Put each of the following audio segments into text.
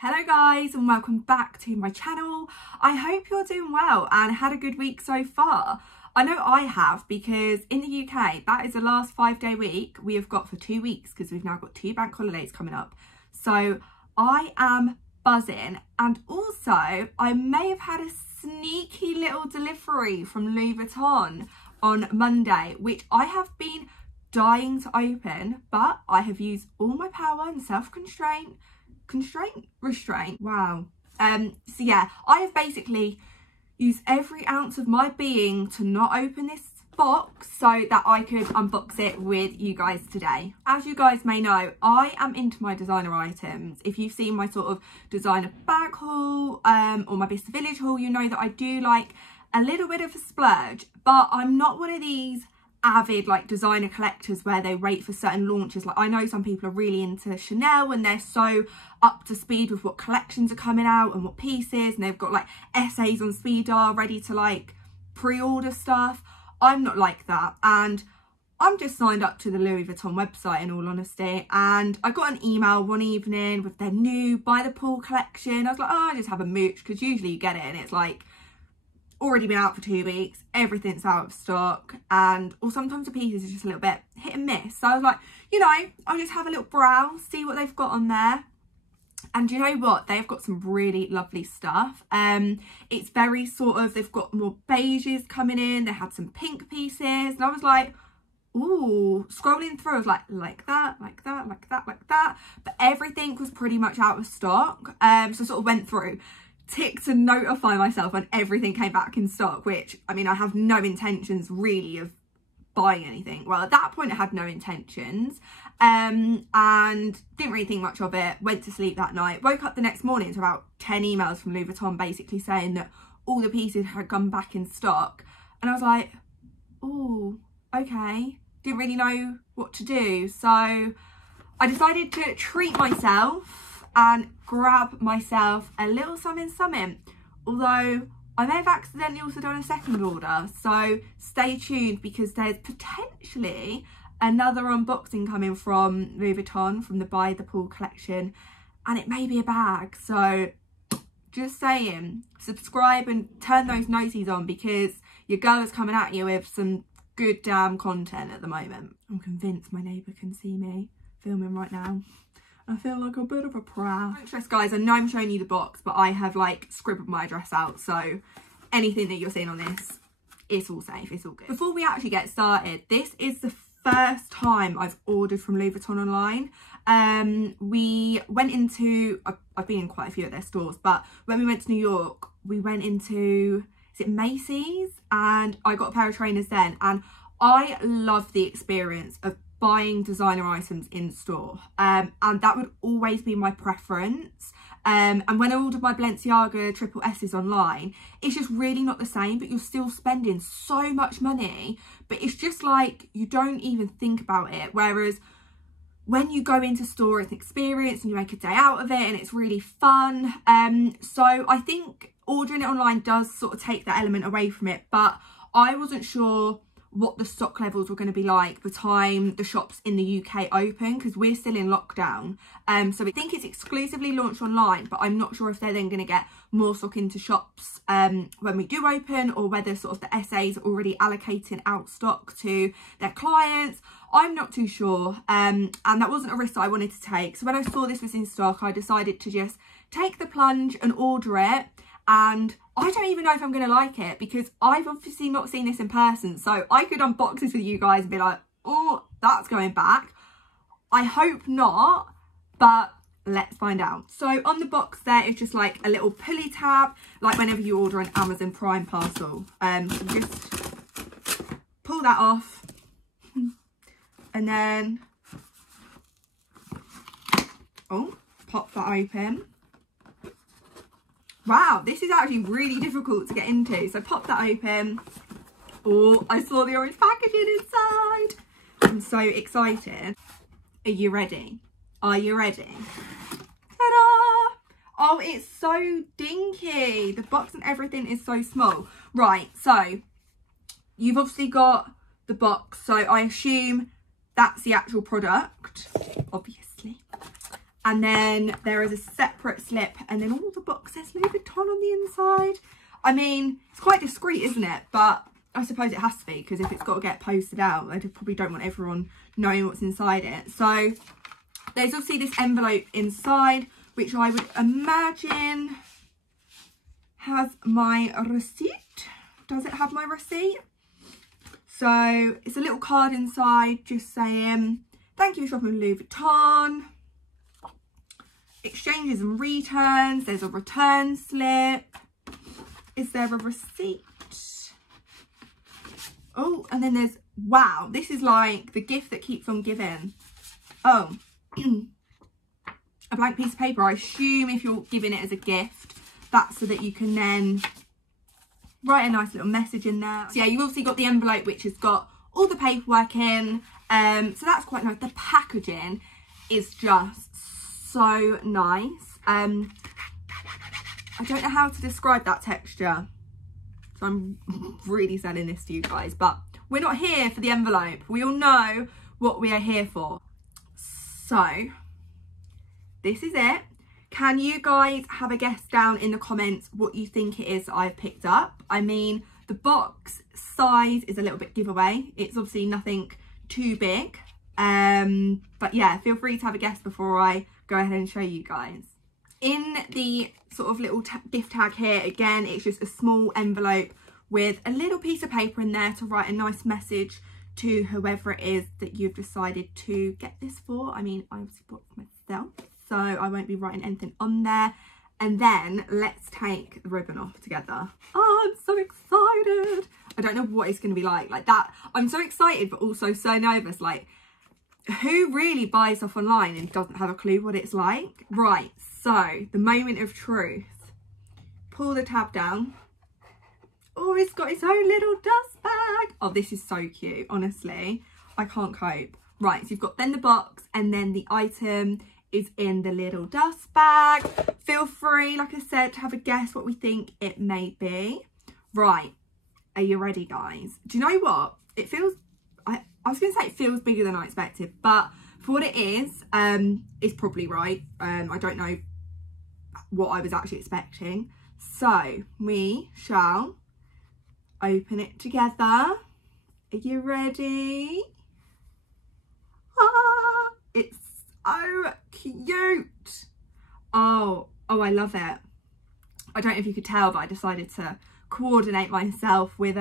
Hello guys and welcome back to my channel. I hope you're doing well and had a good week so far. I know I have, because in the UK that is the last 5-day week we have got for 2 weeks, because we've now got 2 bank holidays coming up. So I am buzzing, and also I may have had a sneaky little delivery from Louis Vuitton on Monday, which I have been dying to open, but I have used all my power and restraint. Wow. So yeah, I have basically used every ounce of my being to not open this box so that I could unbox it with you guys today. As you guys may know, I am into my designer items. If you've seen my sort of designer bag haul or my Bicester Village haul, you know that I do like a little bit of a splurge, but I'm not one of these avid like designer collectors where they wait for certain launches. Like, I know some people are really into Chanel and they're so up to speed with what collections are coming out and what pieces, and they've got like essays on speed dial ready to like pre-order stuff. I'm not like that, and I'm just signed up to the Louis Vuitton website in all honesty, and I got an email one evening with their new By the Pool collection. I was like, oh, I just have a mooch, because usually you get it and it's like already been out for 2 weeks, everything's out of stock, and or sometimes the pieces are just a little bit hit and miss. So I was like, you know, I'll just have a little browse, see what they've got on there. And you know what, they've got some really lovely stuff. It's very sort of, they've got more beiges coming in, they had some pink pieces, and I was like, ooh, scrolling through, I was like that, but everything was pretty much out of stock. So I sort of went through, ticked to notify myself when everything came back in stock, which, I mean, I have no intentions really of buying anything. Well, at that point I had no intentions, and didn't really think much of it. Went to sleep that night, woke up the next morning to about 10 emails from Louis Vuitton basically saying that all the pieces had come back in stock, and I was like, oh, okay. Didn't really know what to do, so I decided to treat myself and grab myself a little something, although I may have accidentally also done a second order, so stay tuned, because there's potentially another unboxing coming from Louis Vuitton from the By the Pool collection, and it may be a bag. So just saying, subscribe and turn those noties on, because your girl is coming at you with some good damn content at the moment. I'm convinced my neighbour can see me filming right now. I feel like a bit of a prat. Don't stress guys, I know I'm showing you the box, but I have like scribbled my address out, so anything that you're seeing on this, it's all safe, it's all good. Before we actually get started, this is the first time I've ordered from Louis Vuitton online. We went into, I've been in quite a few of their stores, but when we went to New York, we went into, is it Macy's? And I got a pair of trainers then, and I love the experience of buying designer items in store, and that would always be my preference. And when I ordered my Balenciaga triple S's online, it's just really not the same, but you're still spending so much money, but it's just like you don't even think about it. Whereas when you go into store, it's an experience and you make a day out of it and it's really fun. So I think ordering it online does sort of take that element away from it, but I wasn't sure what the stock levels were going to be like by the time the shops in the UK open, because we're still in lockdown. So I think it's exclusively launched online, but I'm not sure if they're then going to get more stock into shops when we do open, or whether sort of the SAs are already allocating out stock to their clients. I'm not too sure, and that wasn't a risk that I wanted to take. So when I saw this was in stock, I decided to just take the plunge and order it. And I don't even know if I'm going to like it, because I've obviously not seen this in person. So I could unbox this with you guys and be like, oh, that's going back. I hope not, but let's find out. So on the box there is just like a little pulley tab, like whenever you order an Amazon Prime parcel. So just pull that off, and then, oh, pop that open. Wow, this is actually really difficult to get into. So pop that open. Oh, I saw the orange packaging inside. I'm so excited. Are you ready? Are you ready? Ta-da! Oh, it's so dinky. The box and everything is so small. Right, so you've obviously got the box. So I assume that's the actual product, obviously. And then there is a separate slip, and then all the box says Louis Vuitton on the inside. I mean, it's quite discreet, isn't it? But I suppose it has to be, because if it's got to get posted out, they probably don't want everyone knowing what's inside it. So there's obviously this envelope inside, which I would imagine has my receipt. Does it have my receipt? So it's a little card inside just saying, thank you for shopping with Louis Vuitton. Exchanges and returns. There's a return slip. Is there a receipt? Oh, and then there's, wow, this is like the gift that keeps on giving. Oh, a blank piece of paper. I assume if you're giving it as a gift, that's so that you can then write a nice little message in there. So yeah, you've obviously got the envelope, which has got all the paperwork in. So that's quite nice. The packaging is just so nice. I don't know how to describe that texture, so I'm really selling this to you guys, but we're not here for the envelope. We all know what we are here for. So this is it. Can you guys have a guess down in the comments what you think it is that I've picked up? I mean, the box size is a little bit giveaway. It's obviously nothing too big. But yeah, feel free to have a guess before I go ahead and show you guys. In the sort of little gift tag here, again, it's just a small envelope with a little piece of paper in there to write a nice message to whoever it is that you've decided to get this for. I mean, I obviously bought it for myself, so I won't be writing anything on there. And then let's take the ribbon off together. Oh, I'm so excited. I don't know what it's going to be like that. I'm so excited, but also so nervous. Like, who really buys stuff online and doesn't have a clue what it's like? Right, so the moment of truth. Pull the tab down. Oh, it's got its own little dust bag. Oh, this is so cute, honestly. I can't cope. Right, so you've got then the box, and then the item is in the little dust bag. Feel free, like I said, to have a guess what we think it may be. Right, are you ready, guys? Do you know what? It feels, I was going to say it feels bigger than I expected, but for what it is, it's probably right. I don't know what I was actually expecting. So we shall open it together. Are you ready? Ah, it's so cute. Oh, I love it. I don't know if you could tell, but I decided to coordinate myself with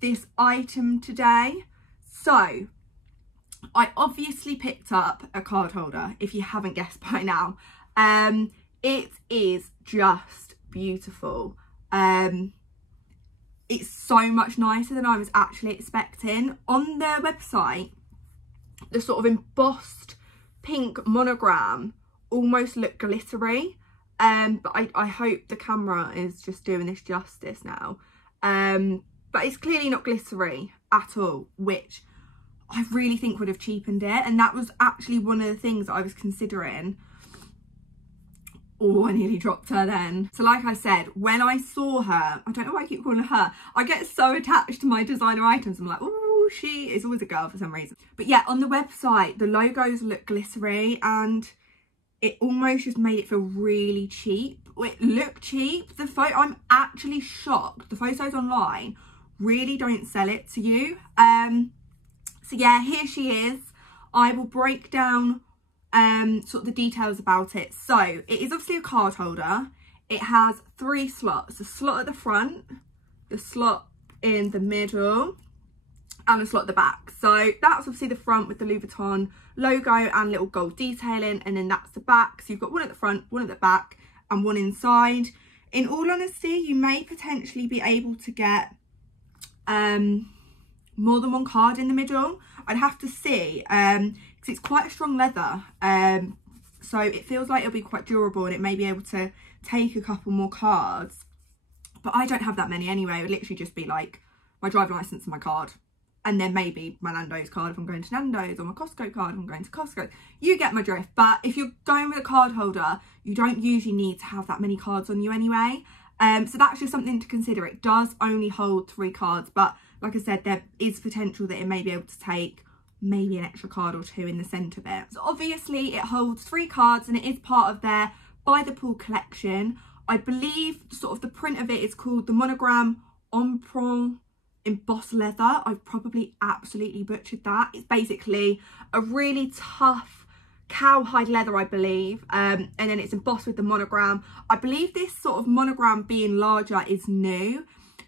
this item today. So I obviously picked up a card holder, if you haven't guessed by now. It is just beautiful. It's so much nicer than I was actually expecting. On their website, the sort of embossed pink monogram almost looked glittery, but I hope the camera is just doing this justice now. But it's clearly not glittery at all, which I really think would have cheapened it. And that was actually one of the things that I was considering. Oh, I nearly dropped her then. So like I said, when I saw her, I don't know why I keep calling her, I get so attached to my designer items. I'm like, oh, she is always a girl for some reason. But yeah, on the website, the logos look glittery and it almost just made it feel really cheap. It looked cheap. The photo, I'm actually shocked. The photos online really don't sell it to you. So yeah, here she is. I will break down sort of the details about it. So it is obviously a card holder. It has 3 slots: a slot at the front, the slot in the middle, and a slot at the back. So that's obviously the front with the Louis Vuitton logo and little gold detailing, and then that's the back. So you've got one at the front, one at the back, and one inside. In all honesty, you may potentially be able to get more than one card in the middle. I'd have to see, because it's quite a strong leather, so it feels like it'll be quite durable and it may be able to take a couple more cards, but I don't have that many anyway. It would literally just be like my driving license and my card, and then maybe my Nando's card if I'm going to Nando's, or my Costco card if I'm going to Costco. You get my drift. But if you're going with a card holder, you don't usually need to have that many cards on you anyway. So that's just something to consider. It does only hold 3 cards, but like I said, there is potential that it may be able to take maybe an extra card or two in the centre bit. So obviously it holds 3 cards and it is part of their By the Pool collection. I believe sort of the print of it is called the Monogram Emprunt Embossed Leather. I've probably absolutely butchered that. It's basically a really tough cowhide leather, I believe, and then it's embossed with the monogram. I believe this sort of monogram being larger is new,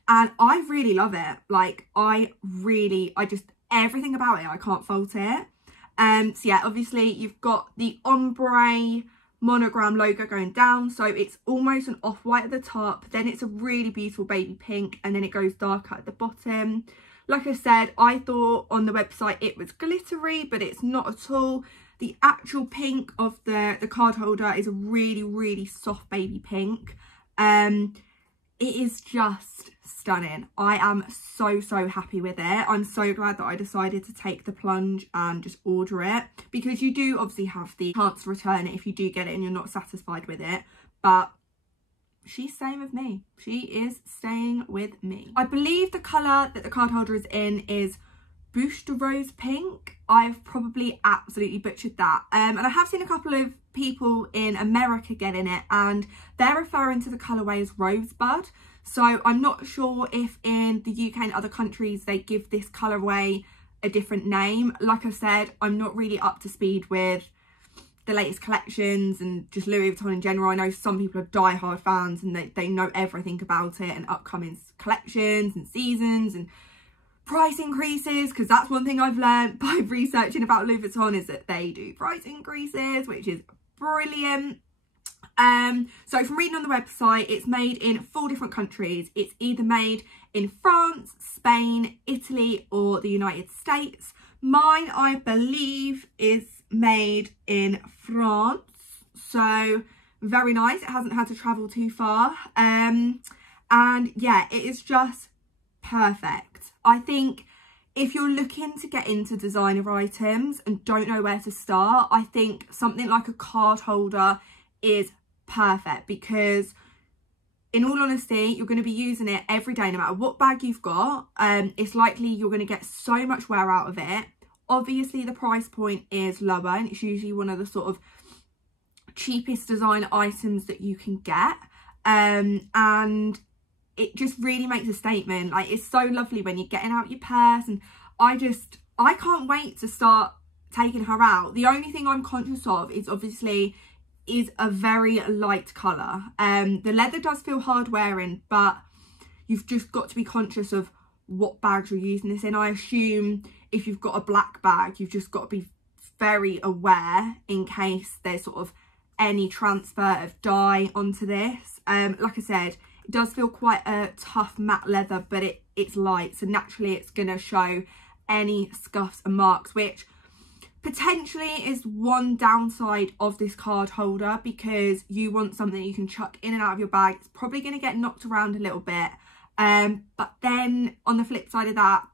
and I really love it. Like, I just, everything about it, I can't fault it. So yeah, obviously you've got the ombre monogram logo going down, so it's almost an off-white at the top, then it's a really beautiful baby pink, and then it goes darker at the bottom. Like I said, I thought on the website it was glittery, but it's not at all. The actual pink of the card holder is a really soft baby pink. It is just stunning. I am so happy with it. I'm so glad that I decided to take the plunge and just order it, because you do obviously have the chance to return it if you do get it and you're not satisfied with it, but she's staying with me. She is staying with me. I believe the colour that the card holder is in is Bouche de Rose Pink. I've probably absolutely butchered that. And I have seen a couple of people in America getting it, and they're referring to the colourway as Rosebud. So I'm not sure if in the UK and other countries they give this colourway a different name. Like I said, I'm not really up to speed with the latest collections and just Louis Vuitton in general. I know some people are die-hard fans and they know everything about it and upcoming collections and seasons and price increases, because that's one thing I've learned by researching about Louis Vuitton, is that they do price increases, which is brilliant. So from reading on the website, it's made in 4 different countries. It's either made in France, Spain, Italy, or the United States. Mine, I believe, is made in France, so very nice. It hasn't had to travel too far, and yeah, it is just perfect. I think if you're looking to get into designer items and don't know where to start, I think something like a card holder is perfect, because in all honesty, you're going to be using it every day no matter what bag you've got. It's likely you're going to get so much wear out of it. Obviously the price point is lower, and it's usually one of the sort of cheapest designer items that you can get, and it just really makes a statement. Like, it's so lovely when you're getting out your purse, and I can't wait to start taking her out. The only thing I'm conscious of is obviously is a very light colour. The leather does feel hard wearing, but you've just got to be conscious of what bags you're using this in. I assume if you've got a black bag, you've just got to be very aware in case there's sort of any transfer of dye onto this. Like I said, it does feel quite a tough matte leather, but it's light, so naturally it's going to show any scuffs and marks, which potentially is one downside of this card holder, because you want something you can chuck in and out of your bag. It's probably going to get knocked around a little bit, but then on the flip side of that,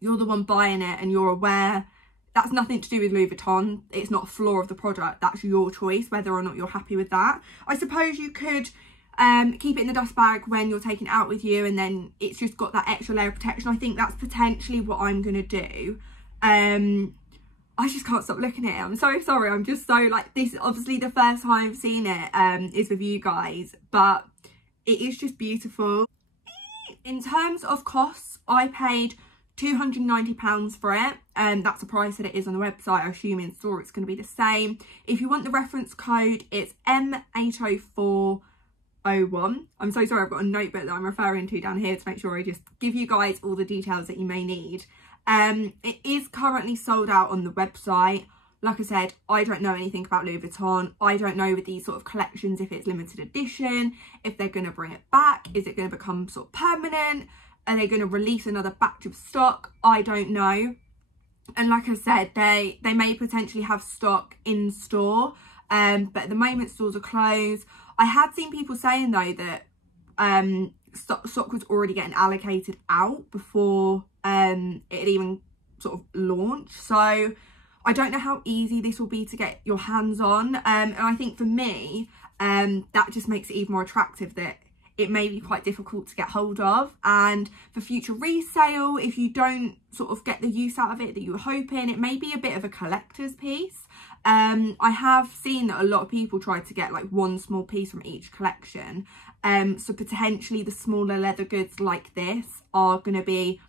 you're the one buying it and you're aware that's nothing to do with Louis Vuitton. It's not a flaw of the product. That's your choice whether or not you're happy with that. I suppose you could keep it in the dust bag when you're taking it out with you, and then it's just got that extra layer of protection. I think that's potentially what I'm going to do. I just can't stop looking at it. I'm so sorry. I'm just so, like, this is obviously the first time I've seen it is with you guys, but it is just beautiful. In terms of costs, I paid £290 for it, and that's the price that it is on the website. I assume in store it's going to be the same. If you want the reference code, it's M80401. I'm so sorry, I've got a notebook that I'm referring to down here to make sure I just give you guys all the details that you may need. It is currently sold out on the website. Like I said, I don't know anything about Louis Vuitton. I don't know with these sort of collections if it's limited edition, if they're going to bring it back, is it going to become sort of permanent, are they going to release another batch of stock? I don't know. And like I said, they may potentially have stock in store, but at the moment stores are closed. I had seen people saying though that stock was already getting allocated out before it had even sort of launched. So I don't know how easy this will be to get your hands on, and I think for me that just makes it even more attractive that it may be quite difficult to get hold of, and for future resale, if you don't sort of get the use out of it that you were hoping, it may be a bit of a collector's piece. I have seen that a lot of people try to get like one small piece from each collection, so potentially the smaller leather goods like this are going to be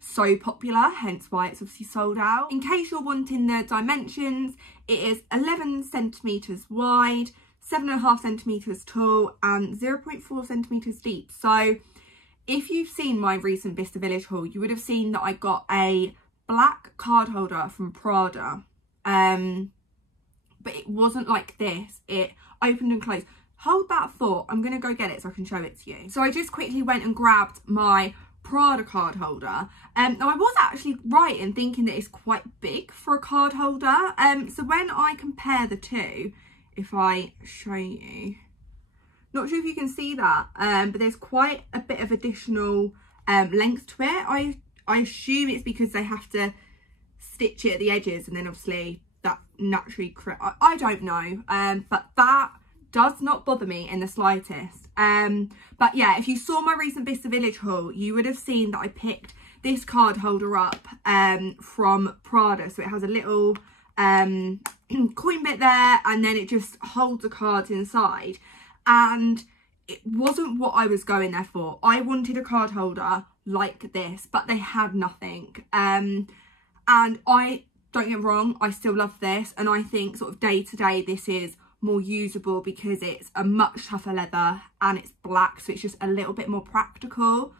so popular, hence why it's obviously sold out. In case you're wanting the dimensions, it is 11 centimeters wide, 7.5 centimeters tall, and 0.4 centimeters deep. So if you've seen my recent Bicester Village haul, you would have seen that I got a black card holder from Prada, but it wasn't like this. It opened and closed. Hold that thought, I'm gonna go get it so I can show it to you. So I just quickly went and grabbed my Prada card holder. Now I was actually right in thinking that it's quite big for a card holder. So when I compare the two, if I show you, not sure if you can see that, but there's quite a bit of additional length to it. I assume it's because they have to stitch it at the edges, and then obviously that naturally I don't know, but that does not bother me in the slightest. But yeah, if you saw my recent Bicester Village haul, you would have seen that I picked this card holder up from Prada. So it has a little coin bit there, and then it just holds the cards inside, and it wasn't what I was going there for. I wanted a card holder like this, but they had nothing, and I don't get me wrong, I still love this, and I think sort of day to day this is more usable because it's a much tougher leather and it's black, so it's just a little bit more practical.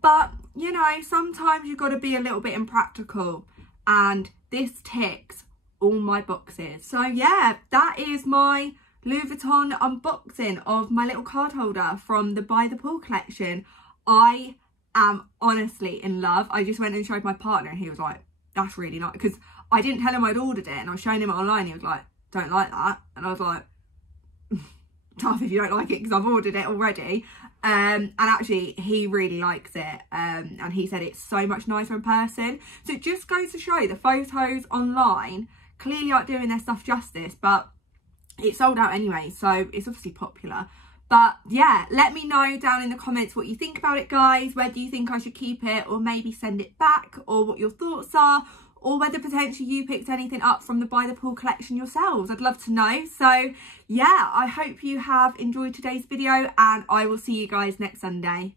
But you know, sometimes you've got to be a little bit impractical, and this ticks all my boxes. So yeah, that is my Louis Vuitton unboxing of my little card holder from the By the Pool collection. I am honestly in love. I just went and showed my partner, and he was like, that's really nice, because I didn't tell him I'd ordered it, and I was showing him it online. He was like, don't like that. And I was like, tough if you don't like it, because I've ordered it already. And actually he really likes it, and he said it's so much nicer in person. So it just goes to show the photos online clearly aren't doing their stuff justice, but it sold out anyway, so it's obviously popular. But yeah, let me know down in the comments what you think about it, guys, whether you think I should keep it or maybe send it back, or what your thoughts are, or whether potentially you picked anything up from the By the Pool collection yourselves. I'd love to know. So yeah, I hope you have enjoyed today's video, and I will see you guys next Sunday.